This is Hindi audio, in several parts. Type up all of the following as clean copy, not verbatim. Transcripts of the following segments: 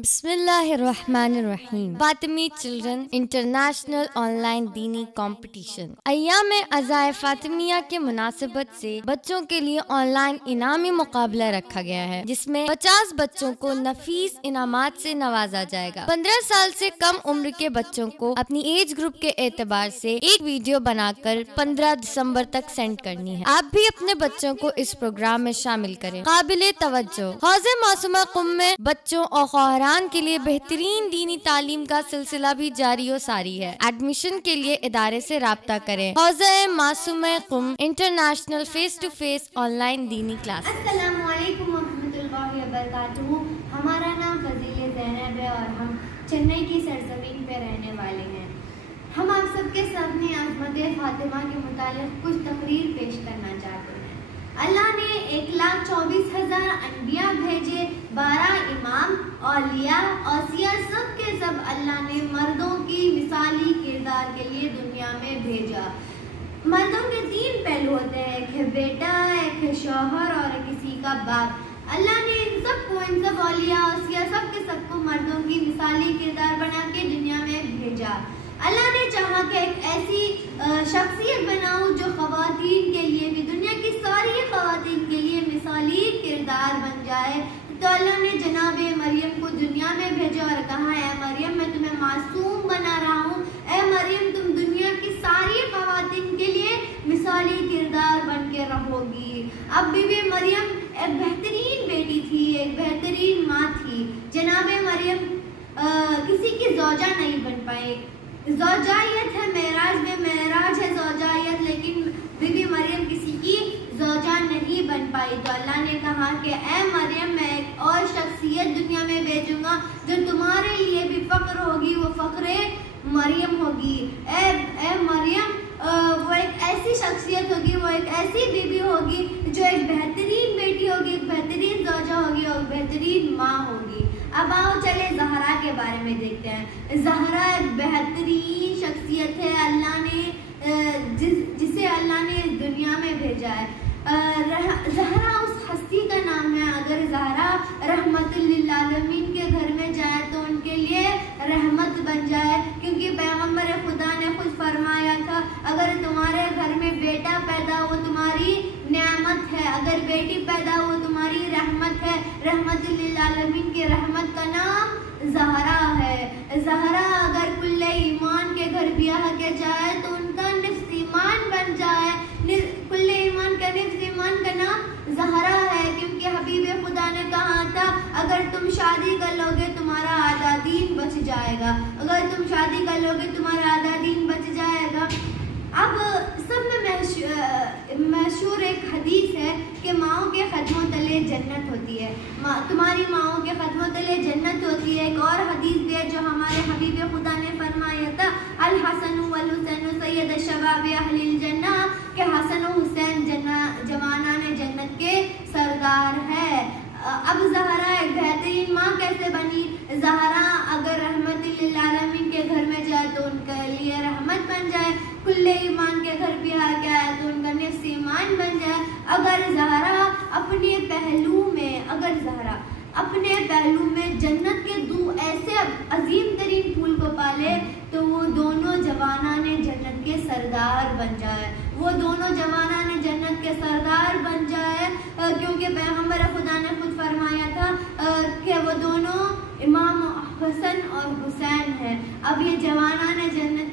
बिस्मिल्लाहिर्रहमानिर्रहीम। फातिमी चिल्ड्रन इंटरनेशनल ऑनलाइन दीनी कंपटीशन अय्याम अज़ाए फातिमिया के मुनासिबत से बच्चों के लिए ऑनलाइन इनामी मुकाबला रखा गया है, जिसमें 50 बच्चों को नफीस इनामात से नवाजा जाएगा। 15 साल से कम उम्र के बच्चों को अपनी एज ग्रुप के एतबार से एक वीडियो बनाकर 15 दिसंबर तक सेंड करनी है। आप भी अपने बच्चों को इस प्रोग्राम में शामिल करें। काबिले तवज्जो हौज़े मासूमा कुम में बच्चों और ख़ुरान के लिए बेहतरीन दीनी तालीम का सिलसिला भी जारी और सारी है। एडमिशन के लिए इदारे से राब्ता करें। हौज़े मासूमा Qom international face to face online दीनी क्लास। अस्सलामु अलैकुम वरहमतुल्लाहि वबरकातुहू। हमारा नाम फजील ज़ैनब है और हम चेन्नई की सरजमीन पे रहने वाले हैं। हम आप सबके सामने अज़मत फातिमा के मुतालिक कुछ तकरीर पेश करना चाहते हैं। अल्लाह ने 1,24,000 अनबिया भेजे, 12 इमाम, औलिया, औसिया, सब के सब अल्लाह ने मर्दों की मिसाली किरदार के लिए दुनिया में भेजा। मर्दों के 3 पहलू होते हैं, एक है बेटा, एक है शौहर और किसी का बाप। अल्लाह ने इन सब औलिया, औसिया, सब के सबको मर्दों की मिसाली किरदार बना के दुनिया में भेजा। अल्लाह ने चाहा कि एक ऐसी शख्सियत बनाऊं जो ख़वातीन के लिए भी, दुनिया की सारी ख़वातीन के लिए मिसाली किरदार बन जाए। तो अल्लाह ने जनाब मरियम को दुनिया में भेजा और कहा, ऐ मरियम मैं तुम्हें मासूम बना रहा हूँ, ऐ मरियम तुम दुनिया की सारी ख़वातीन के लिए मिसाली किरदार बन के रहोगी। अब बीबी मरियम एक बेहतरीन बेटी थी, एक बेहतरीन माँ थी। जनाब मरियम किसी की ज़ौजा नहीं बन पाए। ज़ौजायत है मेराज में, मेराज है ज़ौजायत, लेकिन बीबी मरियम किसी की ज़ौजा नहीं बन पाई। तो अल्लाह ने कहा कि ऐ मरियम मैं एक और शख्सियत दुनिया में भेजूंगा जो तुम्हारे लिए भी फ़ख्र होगी, वो फ़ख्रे मरियम होगी। ऐ मरियम वो एक ऐसी शख्सियत होगी, वो एक ऐसी बीबी होगी जो एक बेहतरीन बेटी होगी, एक बेहतरीन ज़ौजा होगी और बेहतरीन माँ होगी। अब आओ चले ज़हरा के बारे में देखते हैं। ज़हरा एक बेहतरीन शख्सियत है, अल्लाह ने जिसे अल्लाह ने इस दुनिया में भेजा है। ज़हरा उस हस्ती का नाम है। अगर ज़हरा रहमतुल लिल आलमीन के घर में जाए तो उनके लिए रहमत बन जाए, क्योंकि पैगम्बर खुदा ने खुद फरमाया था, अगर तुम्हारे घर में बेटा पैदा हो तुम्हारी नेमत है, अगर बेटी पैदा हो तुम्हारी रहमत है। रहमतुल लिल आलमीन की रहमत का नाम ज़हरा है। ज़हरा अगर कुल्ले ईमान के घर ब्याह के जाए तो उनका निफ्स ईमान बन जाए। कुल्ले ईमान का निफ्स ईमान का नाम ज़हरा है, क्योंकि हबीब खुदा ने कहा था, अगर तुम शादी कर लोगे तुम्हारा आधा दीन बच जाएगा, अगर तुम शादी कर लोगे तुम्हारा आधा दीन बच जाएगा। अब सब में मशहूर एक हदीस है कि माओं के कदमों तले जन्नत होती है, तुम्हारी माओं के कदमों तले जन्नत होती है। एक और हदीस भी है जो हमारे हबीब खुदा ने फरमाया था, अल हसन वल हुसैन सैयद शबाब अहलिल जन्नह, के हसन और हुसैन जवाना ने जन्नत के सरदार है। अब ज़हरा एक बेहतरीन माँ कैसे बनी? ज़हरा अगर रहमतुल लिल आलमीन के घर में जाए तो उनके लिए रहमत बन जाए, कुल्ले ईमान के घर भी आ गया तो उनका निफ्स ईमान बन जाए। अगर ज़हरा अपने पहलू में जन्नत के 2 ऐसे अजीम तरीन फूल को पाले तो वो दोनों जवाना ने जन्नत के सरदार बन जाए, वो दोनों जवाना ने जन्नत के सरदार बन जाए, क्योंकि पैगम्बर खुदा ने खुद फरमाया था कि वो दोनों इमाम हसन और हुसैन है। अब ये जवाना ने जन्नत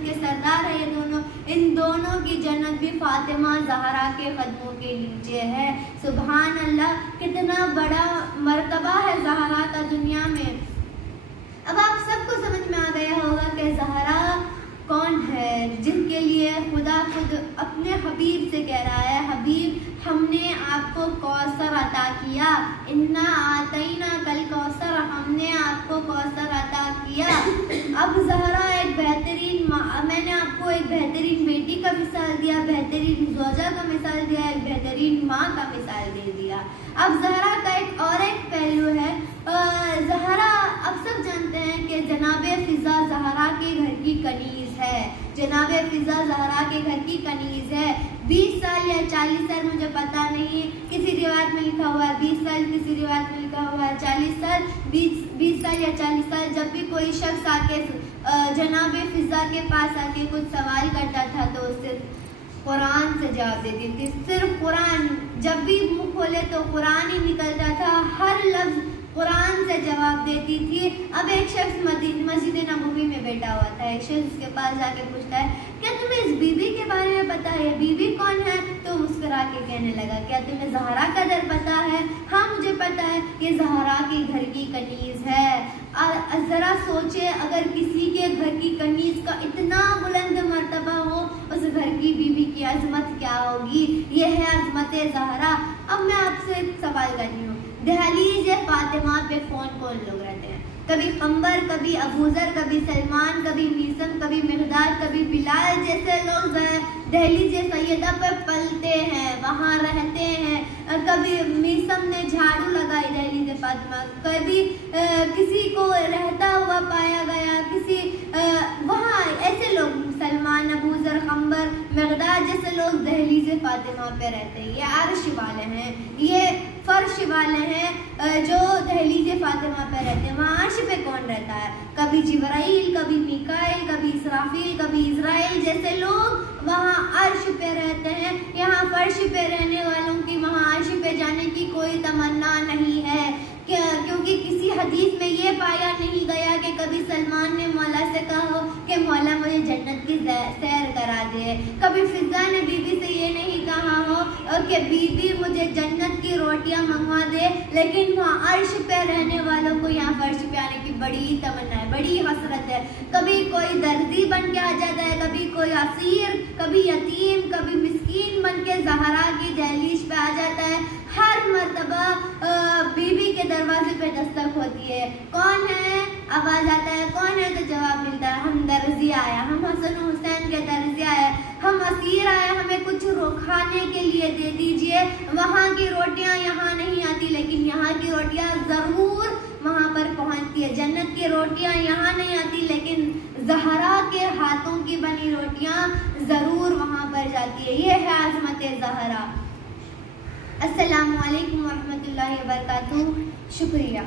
के सरदार है, ये दोनों, इन दोनों की जन्नत भी फातिमा ज़हरा के कदमों के नीचे है। सुभान अल्लाह, कितना बड़ा मर्तबा है ज़हरा का दुनिया में। अब आप सबको समझ में आ गया होगा कि ज़हरा कौन है, जिनके लिए खुदा खुद अपने हबीब से कह रहा है, हबीब हमने आपको कौसर अता किया, इन्ना आतैना कल कौसर, हमने आपको कौसर अता किया। अब ज़हरा एक बेहतरीन माँ, मैंने आपको एक बेहतरीन बेटी का मिसाल दिया, बेहतरीन ज़ौजा का मिसाल दिया, एक बेहतरीन माँ का मिसाल दे दिया। अब ज़हरा का एक और एक पहलू है। ज़हरा अब सब जानते हैं कि जनाबे फ़िज़ा ज़हरा के घर की कनीज़ है, जनाबे फ़िज़ा ज़हरा के घर की कनीज़ है। 20 साल या 40 साल मुझे पता नहीं है, किसी रिवायत में लिखा हुआ है 20 साल, किसी रिवायत में लिखा हुआ है 40 साल। 20 साल या 40 साल जब भी कोई शख्स आके जनाब फिजा के पास आके कुछ सवाल करता था तो उससे कुरान से जवाब देती थी, सिर्फ कुरान। जब भी मुंह खोले तो कुरान ही निकलता था, हर लफ्ज कुरान से जवाब देती थी। अब एक शख्स मस्जिद नबवी में बैठा हुआ था, एक शख्स उसके पास जाके पूछता है, क्या तुम्हें इस बीबी के बारे में पता है, बीबी कौन है? तो मुस्कुरा के कहने लगा, क्या तुम्हें ज़हरा का दर पता है? हाँ मुझे पता है, ये ज़हरा के घर की कनीज़ है। ज़रा सोचे, अगर किसी के घर की कनीज़ का इतना बुलंद मर्तबा हो, उस घर की बीबी की अजमत क्या होगी। ये है अजमत ज़हरा। अब मैं आपसे एक सवाल करती हूँ, दहलीज फातिमा पे कौन लोग रहते हैं? कभी खंबर, कभी अबूजर, कभी सलमान, कभी मीसम, कभी मिकदार, कभी बिलाल जैसे लोग दहलीज सैयदा पर पलते हैं, वहाँ रहते हैं। कभी मीसम ने झाड़ू लगाई दहलीज फातिमा, कभी किसी को रहता हुआ पाया गया, किसी वहाँ ऐसे लोग सलमान, अबूजर, खंबर, मिकदार जैसे लोग दहलीज फातिमा पे रहते हैं। ये अर्श वाले हैं, ये फर्श वाले हैं जो दहलीज फातिमा पे रहते हैं। वहाँ अर्श पे कौन रहता है? कभी जिब्राइल, कभी मीकाइल, कभी इसराफील, कभी इज़राइल जैसे लोग वहाँ अर्श पे रहते हैं। यहाँ फर्श पे रहने वालों की वहाँ अर्श पे जाने की कोई तमन्ना नहीं है, क्योंकि किसी हदीस में ये पाया नहीं गया कि कभी सलमान ने मौला से कहा हो कि मौला मुझे जन्नत की सैर करा दे। कभी फिजा ने बीबी से ये नहीं कहा हो कि बीबी मुझे जन्नत की रोटियां मंगवा दे। लेकिन वहाँ अर्श पे रहने वालों को यहाँ फर्श पे आने की बड़ी तमन्ना है, बड़ी हसरत है। कभी कोई दर्जी बन के आ जाता है, कभी कोई असीर, कभी यतीम, कभी मिस्कीन बन के ज़हरा की दहलीज पे आ जाता है। हर मर्तबा बीबी के दरवाजे पे दस्तक होती है, कौन है? आवाज आता है, कौन है? तो जवाब मिलता है, हम दर्जी आया, हम हसन हुसैन के दर्जी आए, हम असीर आए, हमें कुछ खाने के लिए दे दीजिए। वहाँ की रोटियाँ यहाँ नहीं आती, लेकिन यहाँ की रोटियाँ ज़रूर वहाँ पर पहुँचती है। जन्नत की रोटियाँ यहाँ नहीं आती, लेकिन ज़हरा के हाथों की बनी रोटियाँ ज़रूर वहाँ पर जाती है। ये है अज़मत ज़हरा। अस्सलामु अलैकुम वरहमतुल्लाहि वबरकातुहू। शुक्रिया।